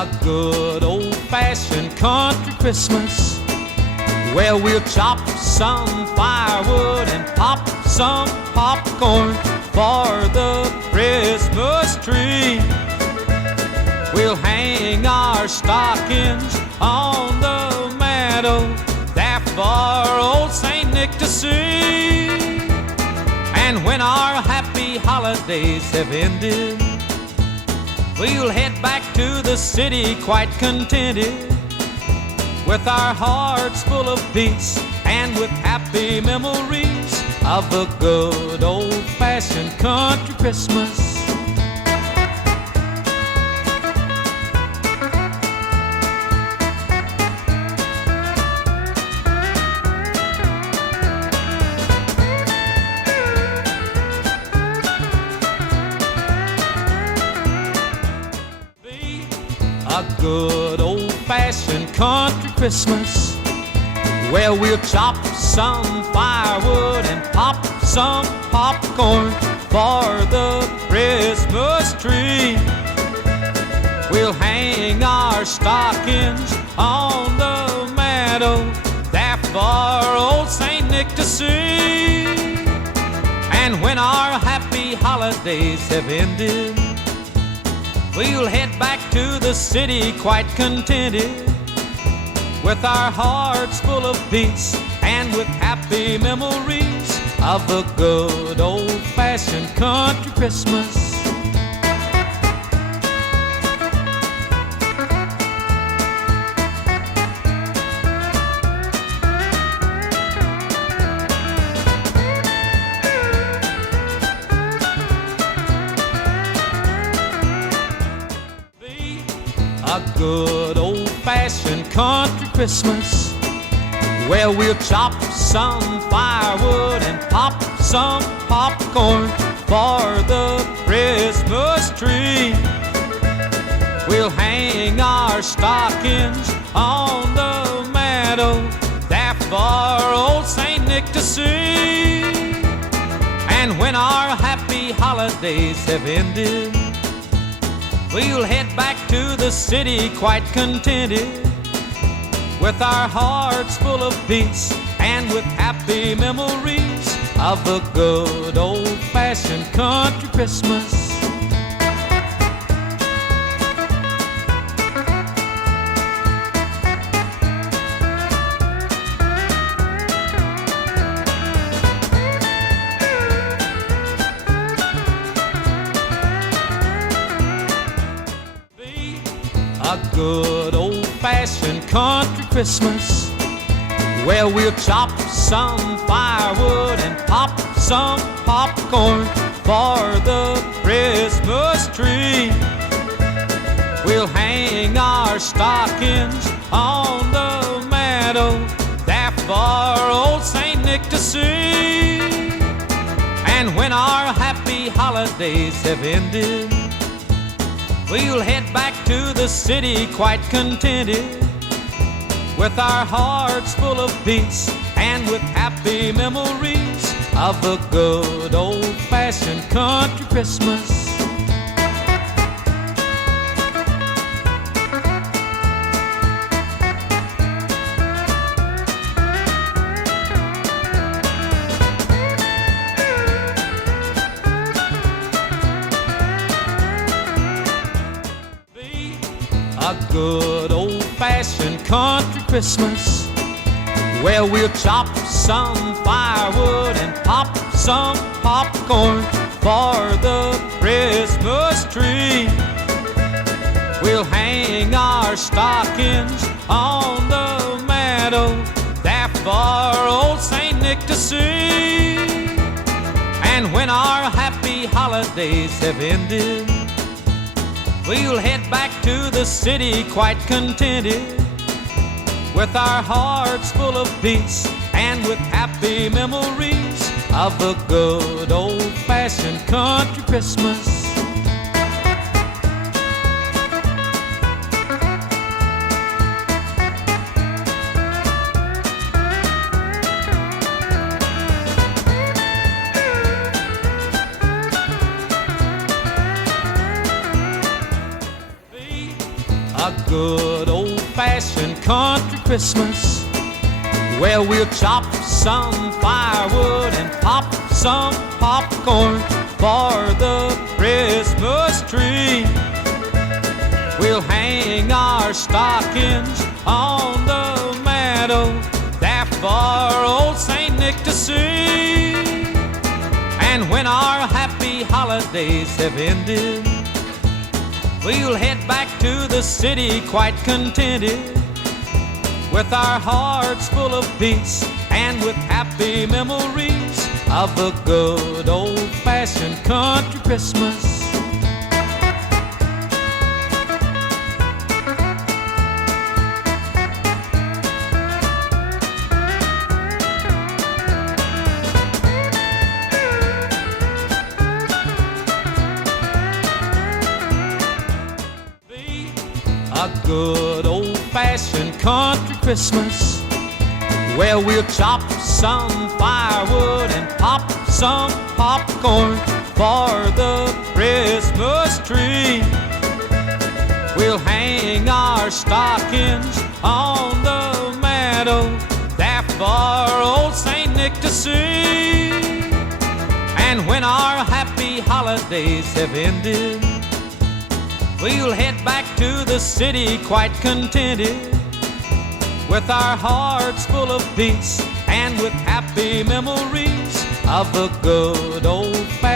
a good old-fashioned country Christmas, where we'll chop some firewood and pop some popcorn for the Christmas tree. We'll hang our stockings on the meadow there for old Saint Nick to see. And when our happy holidays have ended, we'll head back to the city quite contented, with our hearts full of peace and with happy memories of a good old-fashioned country Christmas. A good old-fashioned country Christmas, where we'll chop some firewood and pop some popcorn for the Christmas tree. We'll hang our stockings on the meadow there for old Saint Nick to see. And when our happy holidays have ended, we'll head back to the city quite contented, with our hearts full of peace and with happy memories of a good old-fashioned country Christmas. A good old-fashioned country Christmas, where we'll chop some firewood and pop some popcorn for the Christmas tree. We'll hang our stockings on the meadow there for old Saint Nick to see. And when our happy holidays have ended, we'll head back to the city quite contented, with our hearts full of peace and with happy memories of a good old-fashioned country Christmas. A good old-fashioned country Christmas, where we'll chop some firewood and pop some popcorn for the Christmas tree. We'll hang our stockings on the meadow there for old Saint Nick to see. And when our happy holidays have ended, we'll head back to the city quite contented, with our hearts full of peace and with happy memories of a good old-fashioned country Christmas. A good old-fashioned country Christmas, where we'll chop some firewood and pop some popcorn for the Christmas tree. We'll hang our stockings on the meadow there for old Saint Nick to see. And when our happy holidays have ended, we'll head back to the city quite contented, with our hearts full of peace and with happy memories of a good old-fashioned country Christmas. a good old-fashioned country Christmas, where we'll chop some firewood and pop some popcorn for the Christmas tree. We'll hang our stockings on the meadow there for old Saint Nick to see. And when our happy holidays have ended, we'll head back to the city quite contented, with our hearts full of peace and with happy memories of a good old-fashioned country Christmas. A good old-fashioned country Christmas, where we'll chop some firewood and pop some popcorn for the Christmas tree. We'll hang our stockings on the meadow there for old Saint Nick to see. And when our happy holidays have ended, we'll head back to the city quite contented, with our hearts full of peace and with happy memories of a good old-fashioned